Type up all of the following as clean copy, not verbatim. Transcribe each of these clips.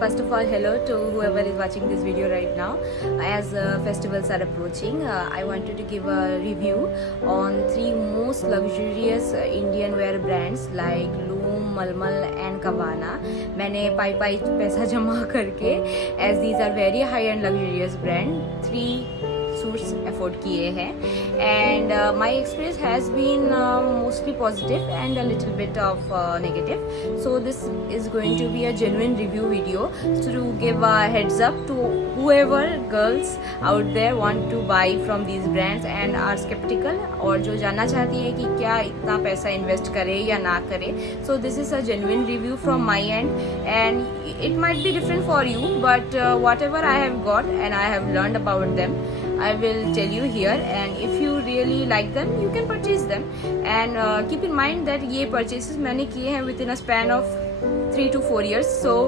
First of all, hello to whoever is watching this video right now. As festivals are approaching, I wanted to give a review on 3 most luxurious Indian wear brands like Loom, Malmal and Kavana. मैंने पाई पैसा जमा करके, as these are very high end luxurious brand, 3 suits afford किए हैं and my experience has been mostly positive and a little bit of negative so this is going to be a genuine review video to give a heads up to whoever girls out there want to buy from these brands and are skeptical और जो जानना चाहती है कि क्या इतना पैसा invest करे या ना करे. So this is a genuine review from my end and it might be different for you but whatever I have got and I have learned about them I will tell you here and if you really like them you can purchase them and keep in mind that ये purchases मैंने किए हैं within a span of 3 to 4 years so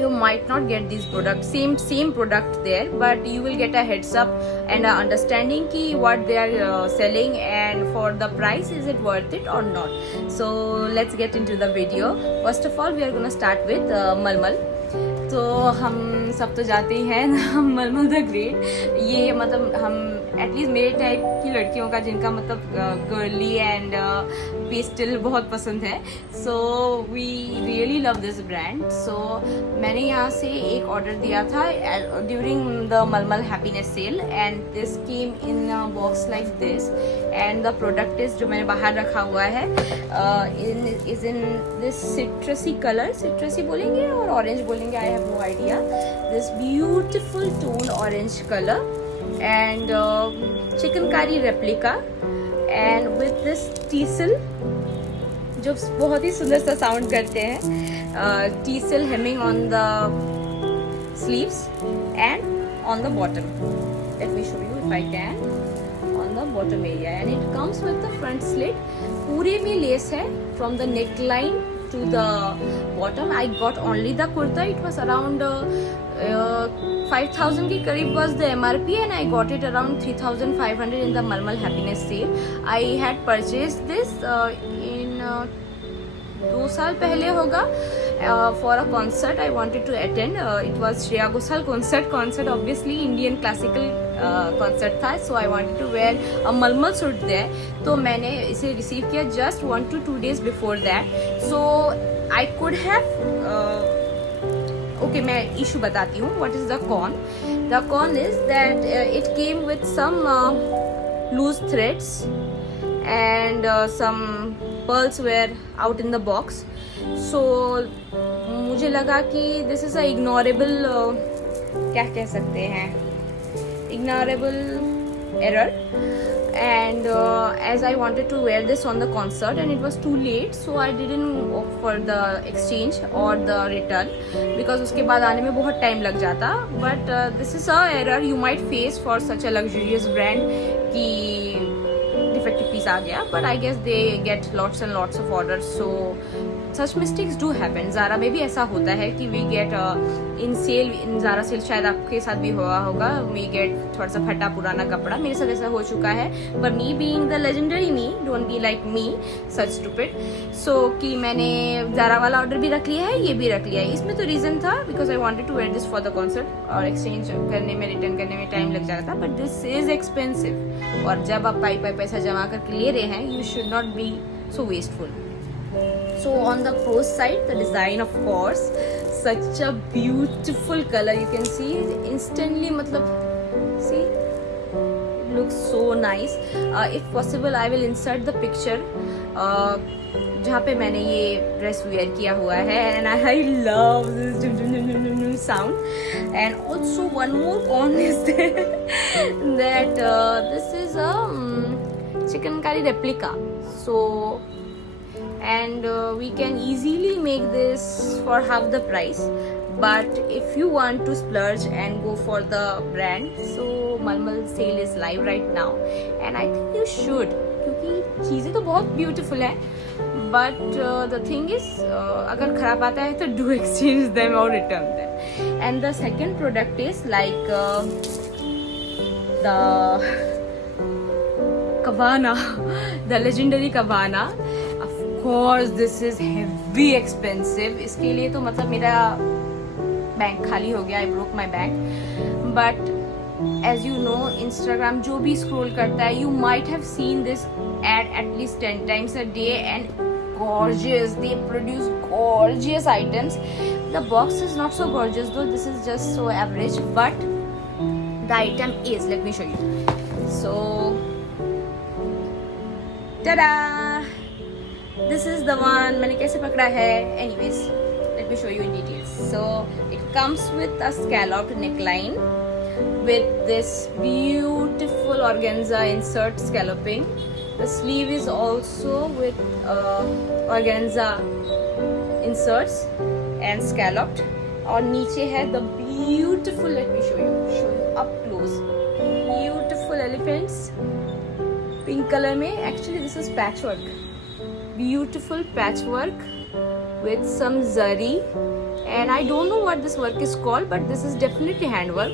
you might not get these products same product there but you will get a heads up and a understanding ki what they are selling and for the price is it worth it or not. So let's get into the video. First of all we are going to start with Malmal. तो हम सब तो जाते ही हैं ना मलमल the great. ये मतलब हम एटलीस्ट मेरे टाइप की लड़कियों का जिनका मतलब गर्ली एंड पेस्टल बहुत पसंद है so we really love this brand. So मैंने यहाँ से एक ऑर्डर दिया था during the Mulmul happiness sale and this came in box like this and the product is जो मैंने बाहर रखा हुआ है is in this citrusy colour. Citrusy बोलेंगे और ऑरेंज बोलेंगे I have no idea. This beautiful tone orange colour and chikankari replica and with this tassel जो बहुत ही सुंदर सा साउंड करते हैं. Tassel hemming on the sleeves and on the bottom. Let me show you if I can on the bottom area and it comes with the front slit. पूरे में lace है from the neck line to the bottom. I got only the kurta. It was around 5,000 के करीब was the MRP and I got it around 3,500 in the Malmal happiness sale. I had purchased this in 2 साल पहले होगा for a concert I wanted to attend. It was Shreya Ghoshal concert obviously Indian classical concert था so I wanted to wear a Malmal suit there. तो मैंने इसे receive किया just 1 to 2 days before that. So I could have okay मैं issue बताती हूँ. What is the con? The con is that it came with some loose threads and some pearls were out in the box. So मुझे लगा कि this is a ignorable क्या कह सकते हैं ignorable error and as I wanted to wear this on the concert and it was too late so I didn't opt for the exchange or the return because उसके बाद आने में बहुत time लग जाता. But this is a error you might face for such a luxurious brand कि defective piece आ गया but I guess they get lots and lots of orders so such mistakes do happen. Zara में भी ऐसा होता है कि we get in sale in Zara sale शायद आपके साथ भी हुआ होगा we get थोड़ा सा फटा पुराना कपड़ा. मेरे साथ ऐसा हो चुका है but me being the legendary me don't be like me such stupid so कि मैंने Zara वाला ऑर्डर भी रख लिया है ये भी रख लिया है. इसमें तो रीज़न था because I wanted to wear this for the concert और एक्सचेंज करने में रिटर्न करने में टाइम लग जाता था but this is expensive और जब आप पाई पैसा जमा करके ले रहे हैं you should not be so wasteful. So on the pros side the design of course such a beautiful color you can see instantly मतलब see it looks so nice. If possible I will insert the picture जहाँ पे मैंने ये dress where किया हुआ है and I love this sound and also one more con is there that this is a chikankari replica so and we can easily make this for half the price but if you want to splurge and go for the brand so Malmal sale is live right now and I think you should क्योंकि चीज़ें तो बहुत beautiful है but the thing is अगर खराब आता है तो do exchange them or return them. And the second product is like the Kavana the legendary Kavana. Of course this is heavy expensive. इसके लिए तो मतलब मेरा बैंक खाली हो गया, I broke my bank. But as you know, Instagram जो भी scroll करता है, you might have seen this ad at least 10 times a day, and gorgeous, they produce gorgeous items. The box is not so gorgeous though, this is just so average, but the item is, let me show you. So tada, this is the one. मैंने कैसे पकड़ा है? Anyways, let me show you in details. So it comes with a scalloped neckline with this beautiful organza insert scalloping. The sleeve is also with organza inserts and scalloped. और नीचे है the beautiful, let me show you up close, beautiful elephants pink color में. Actually this is patchwork, beautiful patchwork with some zari, and I don't know what this work is called, but this is definitely handwork.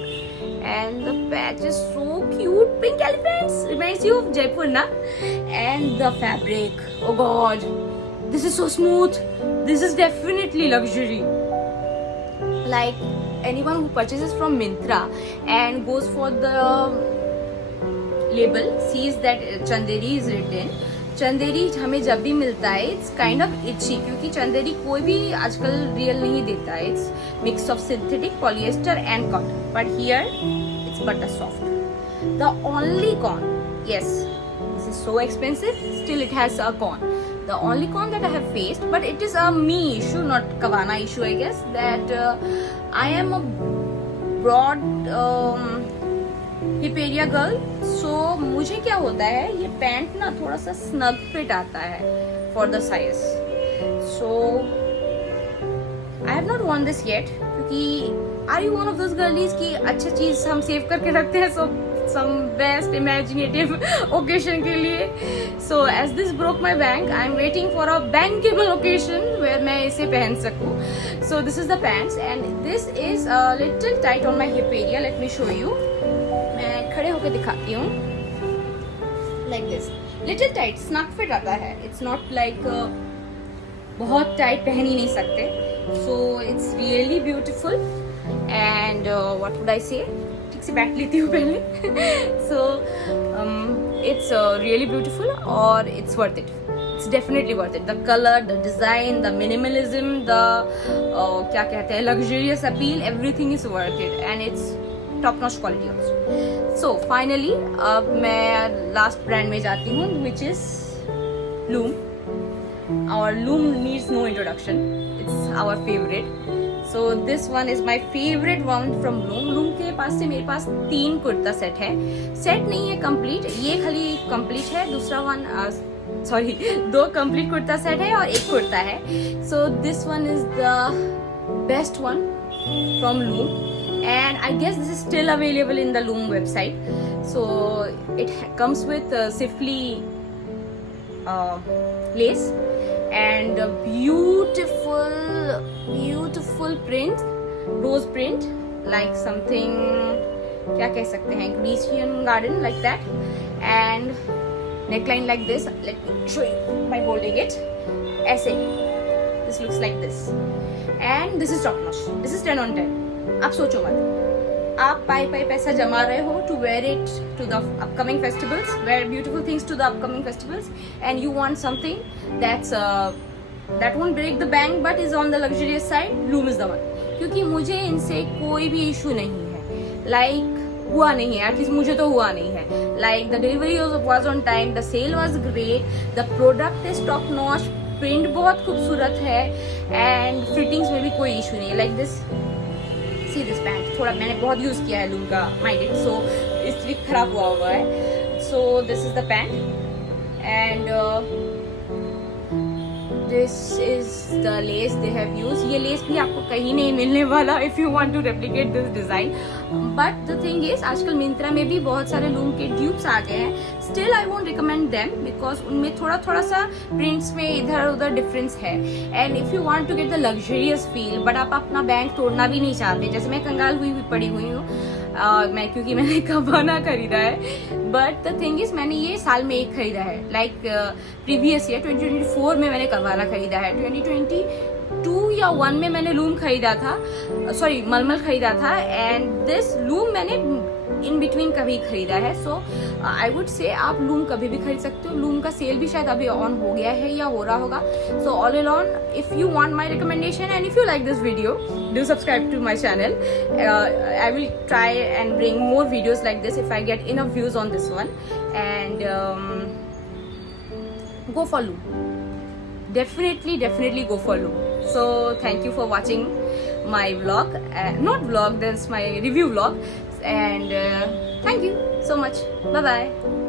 And the patch is so cute, pink elephants, reminds you of Jaipur na? And the fabric, oh god, this is so smooth, this is definitely luxury. Like anyone who purchases from Myntra and goes for the label sees that Chanderi is written. Chanderi हमें जब भी मिलता है it's kind of इची, क्योंकि चंदेरी कोई भी आजकल real नहीं देता है. It's mix of synthetic, polyester and cotton, but here it's butter soft. The only con, yes this is so expensive, still it has a con. The only con that I have faced, but it is a me issue, not कवाना issue, I guess, that I am a broad hip area girl. So मुझे क्या होता है, ये pant ना थोड़ा सा snug fit आता है for the size. So I have not worn this yet, क्योंकि are you one of those girlies की अच्छी चीज हम सेव करके रखते हैं सम बेस्ट इमेजिनेटिव ओकेशन के लिए. So as this broke my bank, I am waiting for a bankable occasion where मैं इसे पहन सकूँ. So this is the pants and this is little tight on my hip area. Let me show you, मैं खड़े होकर दिखाती हूँ. Like this, little tight, snug fit आता है. इट्स नॉट लाइक बहुत टाइट पहन ही नहीं सकते. So it's really beautiful and what would आई से, ठीक से बैठ लेती हूँ पहले. सो इट्स रियली ब्यूटिफुल और it's worth it. It's definitely worth it. The color, the design, the minimalism, the क्या कहते हैं, luxurious appeal, everything is worth it, and it's top notch quality also. So finally अब मैं last brand में जाती हूँ, which is Loom. Our Loom needs no introduction. It's our favorite. So this one is my favorite one from Loom. Loom के पास से मेरे पास 3 kurta set है. Set नहीं है कंप्लीट, ये खाली कंप्लीट है. दूसरा one sorry 2 complete kurta set है और 1 कुर्ता है. So this one is the best one from loom and I guess this is still available in the Loom website. So it comes with Sifli lace and a beautiful print, rose print, like something क्या कह सकते हैं, Grecian garden like that, and neckline like this. Let me show you by holding it. ऐसे this looks like this and this is top notch. This is 10 on 10. आप सोचो मत, आप पाई पैसा जमा रहे हो to wear it to the upcoming festivals, wear beautiful things to the upcoming festivals, and you want something that won't break the bank but is on the luxurious side. Loom is the one. क्योंकि मुझे इनसे कोई भी issue नहीं है, like हुआ नहीं है, एटलीस्ट मुझे तो हुआ नहीं है. Like the delivery was on time, the sale was great, the product is top notch, print बहुत खूबसूरत है and fittings में भी कोई इशू नहीं है. Like this, see this pant, थोड़ा मैंने बहुत यूज़ किया है लूम का, माइंड इट, सो इसलिए खराब हुआ है. So this is the pant and this is the lace they have use. ये लेस भी आपको कहीं नहीं मिलने वाला if you want to replicate this design. But the thing is आजकल मिंत्रा में भी बहुत सारे लूम के ड्यूप्स आ गए हैं. Still I won't recommend them because उनमें थोड़ा सा प्रिंट्स में इधर उधर डिफरेंस है. And if you want to get the luxurious feel but आप अपना बैंक तोड़ना भी नहीं चाहते, जैसे मैं कंगाल हुई पड़ी हुई हूँ मैं, क्योंकि मैंने कबाना खरीदा है. बट द थिंग इज मैंने ये साल में एक खरीदा है. लाइक प्रीवियस ईयर 2024 में मैंने कबाना खरीदा है. 2020 2 या 1 में मैंने लूम खरीदा था, सॉरी मलमल खरीदा था, एंड दिस लूम मैंने इन बिटवीन कभी खरीदा है. सो आई वुड से आप लूम कभी भी खरीद सकते हो. लूम का सेल भी शायद अभी ऑन हो गया है या हो रहा होगा. So all in on, if you want my recommendation and if you like this video, do subscribe to my channel. I will try and bring more videos like this if I get enough views on this one. And go for loom. Definitely go for loom. So thank you for watching my vlog, not vlog, this my review vlog, and thank you so much. Bye bye.